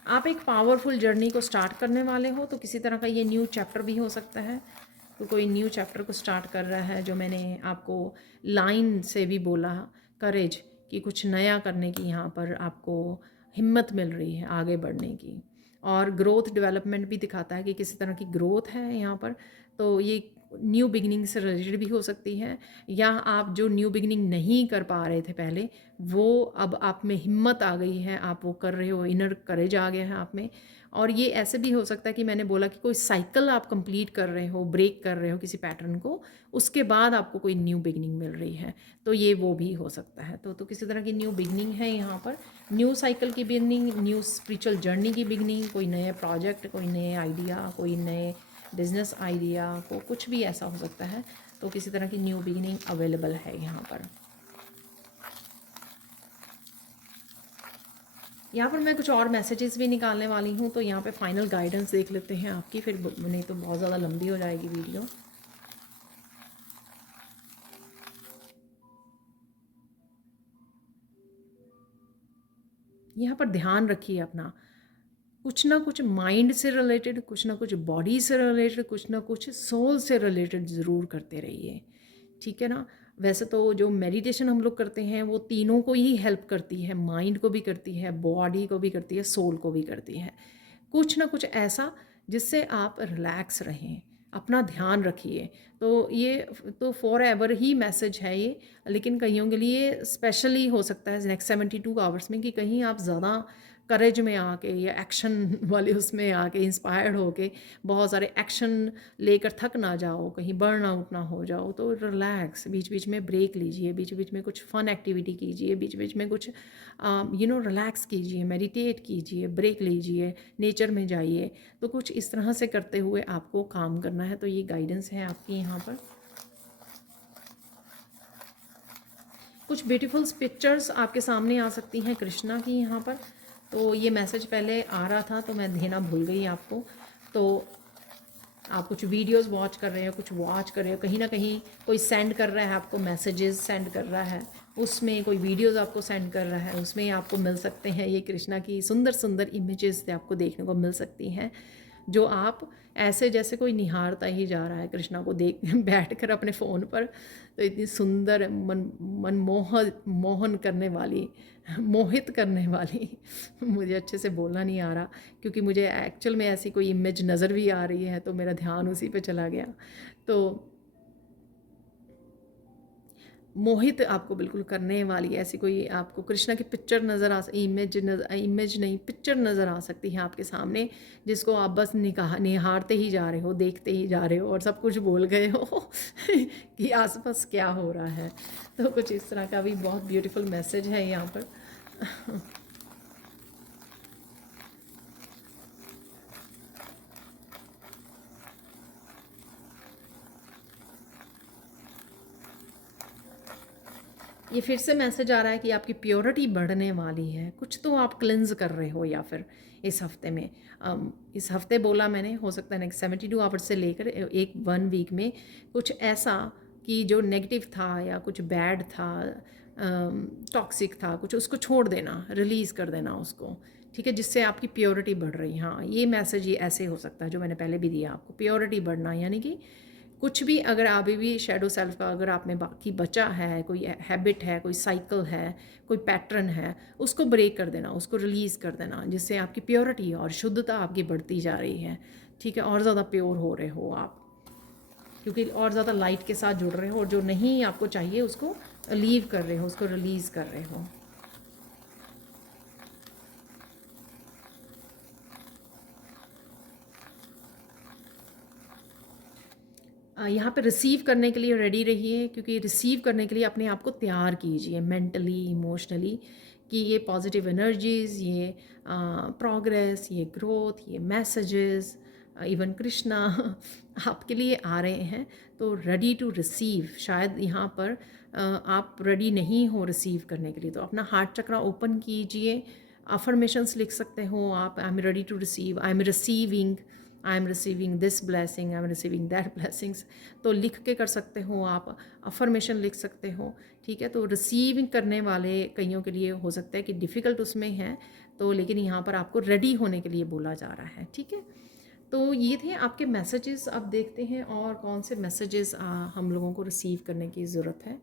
आप एक पावरफुल जर्नी को स्टार्ट करने वाले हो, तो किसी तरह का ये न्यू चैप्टर भी हो सकता है। तो कोई न्यू चैप्टर को स्टार्ट कर रहा है, जो मैंने आपको लाइन से भी बोला, करेज, कि कुछ नया करने की यहाँ पर आपको हिम्मत मिल रही है आगे बढ़ने की। और ग्रोथ डेवलपमेंट भी दिखाता है कि किसी तरह की ग्रोथ है यहाँ पर। तो ये न्यू बिगिनिंग से रिलेटेड भी हो सकती है, या आप जो न्यू बिगिनिंग नहीं कर पा रहे थे पहले, वो अब आप में हिम्मत आ गई है, आप वो कर रहे हो, इनर करेज आ गया है आप में। और ये ऐसे भी हो सकता है कि मैंने बोला कि कोई साइकिल आप कंप्लीट कर रहे हो, ब्रेक कर रहे हो किसी पैटर्न को, उसके बाद आपको कोई न्यू बिगिनिंग मिल रही है। तो ये वो भी हो सकता है। तो किसी तरह की न्यू बिगिनिंग है यहाँ पर, न्यू साइकिल की बिगिनिंग, न्यू स्पिरिचुअल जर्नी की बिगिनिंग, कोई नए प्रोजेक्ट, कोई नए आइडिया, कोई नए बिजनेस आइडिया, को कुछ भी ऐसा हो सकता है। तो किसी तरह की न्यू बिगिनिंग अवेलेबल है यहाँ पर। यहाँ पर मैं कुछ और मैसेजेस भी निकालने वाली हूँ, तो यहाँ पे फाइनल गाइडेंस देख लेते हैं आपकी, फिर नहीं तो बहुत ज़्यादा लंबी हो जाएगी वीडियो। यहाँ पर ध्यान रखिए अपना, कुछ ना कुछ माइंड से रिलेटेड, कुछ ना कुछ बॉडी से रिलेटेड, कुछ ना कुछ सोल से रिलेटेड ज़रूर करते रहिए। ठीक है ना। वैसे तो जो मेडिटेशन हम लोग करते हैं वो तीनों को ही हेल्प करती है, माइंड को भी करती है, बॉडी को भी करती है, सोल को भी करती है। कुछ ना कुछ ऐसा जिससे आप रिलैक्स रहें, अपना ध्यान रखिए। तो ये तो फॉर एवर ही मैसेज है ये, लेकिन कईयों के लिए स्पेशली हो सकता है नेक्स्ट 72 आवर्स में, कि कहीं आप ज़्यादा करेज में आके या एक्शन वाले उसमें आके इंस्पायर्ड होके बहुत सारे एक्शन लेकर थक ना जाओ, कहीं बर्न आउट ना हो जाओ। तो रिलैक्स, बीच बीच में ब्रेक लीजिए, बीच बीच में कुछ फ़न एक्टिविटी कीजिए, बीच बीच में कुछ रिलैक्स कीजिए, मेडिटेट कीजिए, ब्रेक लीजिए, नेचर में जाइए। तो कुछ इस तरह से करते हुए आपको काम करना है। तो ये गाइडेंस है आपकी यहाँ पर। कुछ ब्यूटीफुल पिक्चर्स आपके सामने आ सकती हैं कृष्णा की यहाँ पर। तो ये मैसेज पहले आ रहा था तो मैं देना भूल गई आपको। तो आप कुछ वीडियोस वॉच कर रहे हो, कुछ वॉच कर रहे हो, कहीं ना कहीं कोई सेंड कर रहा है आपको, मैसेजेस सेंड कर रहा है, उसमें कोई वीडियोज़ आपको सेंड कर रहा है, उसमें आपको मिल सकते हैं ये कृष्णा की सुंदर सुंदर इमेजेस आपको देखने को मिल सकती हैं, जो आप ऐसे जैसे कोई निहारता ही जा रहा है कृष्णा को देख बैठ कर अपने फ़ोन पर। तो इतनी सुंदर मोहन करने वाली, मोहित करने वाली मुझे अच्छे से बोलना नहीं आ रहा क्योंकि मुझे एक्चुअल में ऐसी कोई इमेज नज़र भी आ रही है तो मेरा ध्यान उसी पे चला गया। तो मोहित आपको बिल्कुल करने वाली ऐसी कोई आपको कृष्णा की पिक्चर नज़र आ इमेज नहीं पिक्चर नज़र आ सकती है आपके सामने, जिसको आप बस निहारते ही जा रहे हो, देखते ही जा रहे हो और सब कुछ भूल गए हो कि आसपास क्या हो रहा है। तो कुछ इस तरह का भी बहुत ब्यूटीफुल मैसेज है यहाँ पर। ये फिर से मैसेज आ रहा है कि आपकी प्योरिटी बढ़ने वाली है, कुछ तो आप क्लिनज कर रहे हो या फिर इस हफ्ते में। इस हफ्ते बोला मैंने, हो सकता है नेक्स्ट 72 आवर्स से लेकर एक 1 वीक में कुछ ऐसा कि जो नेगेटिव था या कुछ बैड था, टॉक्सिक था कुछ, उसको छोड़ देना, रिलीज़ कर देना उसको, ठीक है, जिससे आपकी प्योरिटी बढ़ रही। हाँ, ये मैसेज ये ऐसे हो सकता है जो मैंने पहले भी दिया आपको, प्योरिटी बढ़ना, यानी कि कुछ भी अगर अभी भी शेडो सेल्फ का अगर आप में बाकी बचा है, कोई हैबिट है, कोई साइकिल है, कोई पैटर्न है, उसको ब्रेक कर देना, उसको रिलीज़ कर देना, जिससे आपकी प्योरिटी और शुद्धता आपकी बढ़ती जा रही है, ठीक है, और ज़्यादा प्योर हो रहे हो आप, क्योंकि और ज़्यादा लाइट के साथ जुड़ रहे हो और जो नहीं आपको चाहिए उसको लीव कर रहे हो, उसको रिलीज़ कर रहे हो। यहाँ पे रिसीव करने के लिए रेडी रहिए, क्योंकि रिसीव करने के लिए अपने आप को तैयार कीजिए मेंटली, इमोशनली, कि ये पॉजिटिव एनर्जीज़, ये प्रोग्रेस, ये ग्रोथ, ये मैसेजेस, इवन कृष्णा आपके लिए आ रहे हैं। तो रेडी टू रिसीव, शायद यहाँ पर आप रेडी नहीं हो रिसीव करने के लिए, तो अपना हार्ट चक्रा ओपन कीजिए, अफर्मेशंस लिख सकते हो आप, I am ready to receive, I am receiving, I am receiving this blessing, I am receiving that blessings, तो लिख के कर सकते हो आप, अफर्मेशन लिख सकते हो, ठीक है। तो रिसीविंग करने वाले कईयों के लिए हो सकता है कि डिफ़िकल्ट उसमें है, तो लेकिन यहाँ पर आपको रेडी होने के लिए बोला जा रहा है, ठीक है। तो ये थे आपके मैसेजेस। अब देखते हैं और कौन से मैसेजेस हम लोगों को रिसीव करने की ज़रूरत है।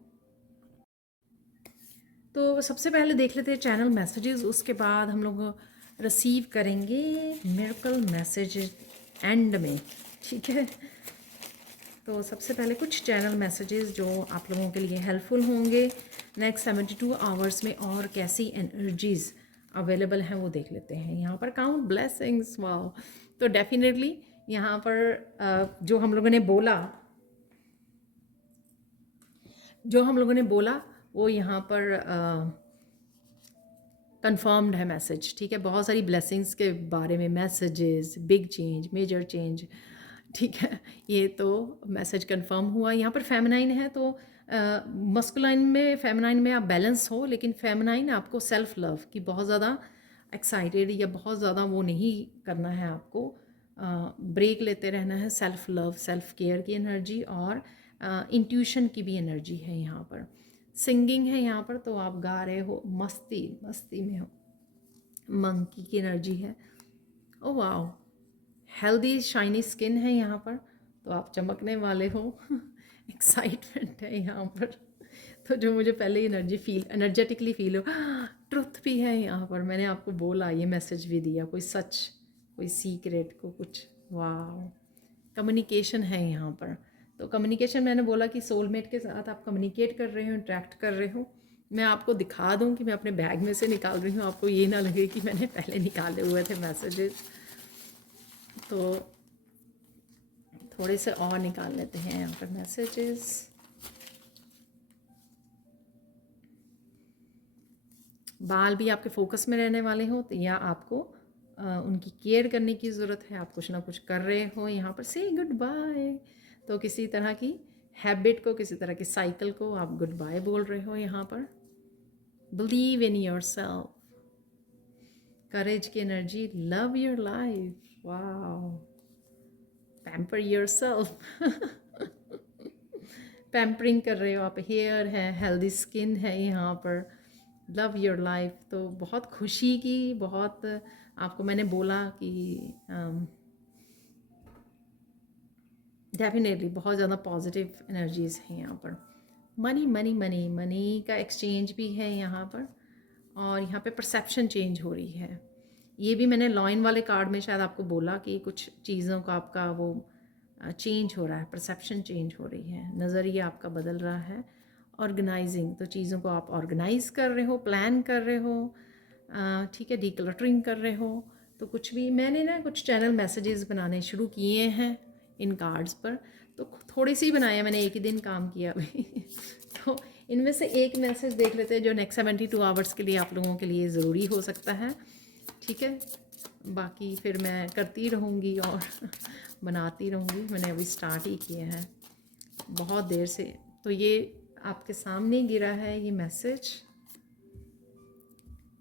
तो सबसे पहले देख लेते हैं चैनल मैसेजेस, उसके बाद हम लोग रिसीव करेंगे मिरेकल मैसेज एंड में, ठीक है। तो सबसे पहले कुछ चैनल मैसेजेस जो आप लोगों के लिए हेल्पफुल होंगे नेक्स्ट 72 आवर्स में, और कैसी एनर्जीज़ अवेलेबल हैं वो देख लेते हैं। यहाँ पर काउंट ब्लेसिंग्स, वाओ। तो डेफिनेटली यहाँ पर जो हम लोगों ने बोला वो यहाँ पर कंफर्म्ड है मैसेज, ठीक है। बहुत सारी ब्लेसिंग्स के बारे में messages, big change, major change, ठीक है। ये तो मैसेज कंफर्म हुआ। यहाँ पर फेमिनाइन है, तो मस्कुलाइन में, फेमिनाइन में आप बैलेंस हो, लेकिन फेमिनाइन आपको सेल्फ लव की बहुत ज़्यादा एक्साइटेड या बहुत ज़्यादा वो नहीं करना है आपको, ब्रेक लेते रहना है। सेल्फ लव, सेल्फ केयर की एनर्जी और इंट्यूशन की भी एनर्जी है यहाँ पर। सिंगिंग है यहाँ पर, तो आप गा रहे हो, मस्ती मस्ती में हो। मंकी की एनर्जी है। Oh wow, healthy shiny skin है यहाँ पर, तो आप चमकने वाले हो। एक्साइटमेंट है यहाँ पर, तो जो मुझे पहले एनर्जेटिकली फील हो। ट्रुथ भी है यहाँ पर, मैंने आपको बोला, ये मैसेज भी दिया, कोई सच, कोई सीक्रेट को कुछ, वाह। कम्युनिकेशन है यहाँ पर, तो कम्युनिकेशन मैंने बोला कि सोलमेट के साथ आप कम्युनिकेट कर रहे हो, इंटरेक्ट कर रहे हो। मैं आपको दिखा दूँ कि मैं अपने बैग में से निकाल रही हूँ, आपको ये ना लगे कि मैंने पहले निकाले हुए थे मैसेजेस। तो थोड़े से और निकाल लेते हैं यहाँ पर मैसेजेस। बाल भी आपके फोकस में रहने वाले हो, तो या आपको उनकी केयर करने की ज़रूरत है, आप कुछ ना कुछ कर रहे हो यहाँ पर। से गुड बाय, तो किसी तरह की हैबिट को, किसी तरह की साइकिल को आप गुड बाय बोल रहे हो यहाँ पर। बिलीव इन योर सेल्फ, करेज की energy, love your life, wow, pamper your self. Pampering कर रहे हो आप, हेयर है, हेल्दी स्किन है यहाँ पर, लव योर लाइफ। तो बहुत खुशी की, बहुत आपको मैंने बोला कि डेफिनेटली बहुत ज़्यादा पॉजिटिव एनर्जीज़ हैं यहाँ पर। मनी मनी मनी मनी का एक्सचेंज भी है यहाँ पर, और यहाँ पे परसेप्शन चेंज हो रही है। ये भी मैंने लॉइन वाले कार्ड में शायद आपको बोला कि कुछ चीज़ों का आपका वो चेंज हो रहा है, परसेप्शन चेंज हो रही है, नज़रिया आपका बदल रहा है। ऑर्गेनाइजिंग, तो चीज़ों को आप ऑर्गेनाइज कर रहे हो, प्लान कर रहे हो, ठीक है, डीक्लटरिंग कर रहे हो। तो कुछ भी मैंने ना कुछ चैनल मैसेजेस बनाने शुरू किए हैं इन कार्ड्स पर, तो थोड़े से ही बनाए, मैंने एक ही दिन काम किया अभी तो इनमें से एक मैसेज देख लेते हैं जो नेक्स्ट 72 आवर्स के लिए आप लोगों के लिए ज़रूरी हो सकता है, ठीक है। बाकी फिर मैं करती रहूँगी और बनाती रहूँगी, मैंने अभी स्टार्ट ही किए हैं बहुत देर से। तो ये आपके सामने गिरा है ये message,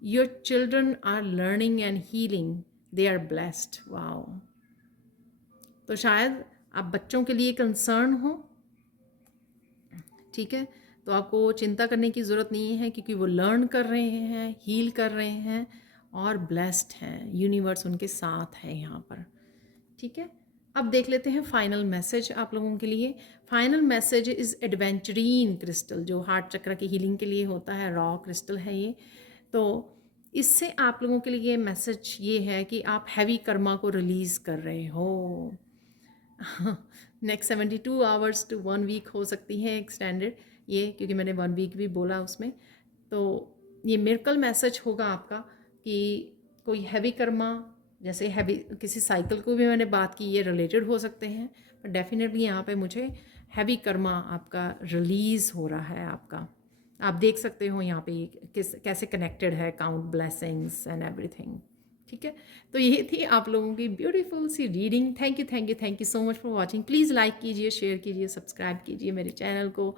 your children are learning and healing, they are blessed. Wow, तो शायद आप बच्चों के लिए कंसर्न हो, ठीक है, तो आपको चिंता करने की ज़रूरत नहीं है, क्योंकि वो लर्न कर रहे हैं, हील कर रहे हैं और ब्लेस्ड हैं, यूनिवर्स उनके साथ है यहाँ पर, ठीक है। अब देख लेते हैं फाइनल मैसेज आप लोगों के लिए। फाइनल मैसेज इज़ एडवेंचरीन क्रिस्टल, जो हार्ट चक्र की हीलिंग के लिए होता है, रॉ क्रिस्टल है ये। तो इससे आप लोगों के लिए मैसेज ये है कि आप हैवी कर्मा को रिलीज़ कर रहे हो। नेक्स्ट 72 आवर्स टू 1 वीक हो सकती है एक्सटेंडेड ये, क्योंकि मैंने 1 वीक भी बोला उसमें। तो ये मिरेकल मैसेज होगा आपका कि कोई हैवी कर्मा, जैसे हैवी किसी साइकिल को भी मैंने बात की, ये रिलेटेड हो सकते हैं, पर डेफिनेटली यहाँ पे मुझे हैवी कर्मा आपका रिलीज़ हो रहा है आपका। आप देख सकते हो यहाँ पे किस कैसे कनेक्टेड है, काउंट ब्लेसिंग्स एंड एवरीथिंग, ठीक है। तो ये थी आप लोगों की ब्यूटीफुल सी reading. Thank you thank you thank you so much for watching. Please like कीजिए, शेयर कीजिए, सब्सक्राइब कीजिए मेरे चैनल को,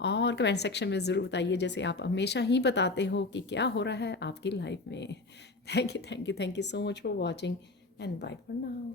और कमेंट सेक्शन में ज़रूर बताइए, जैसे आप हमेशा ही बताते हो कि क्या हो रहा है आपकी लाइफ में। Thank you so much for watching and bye for now.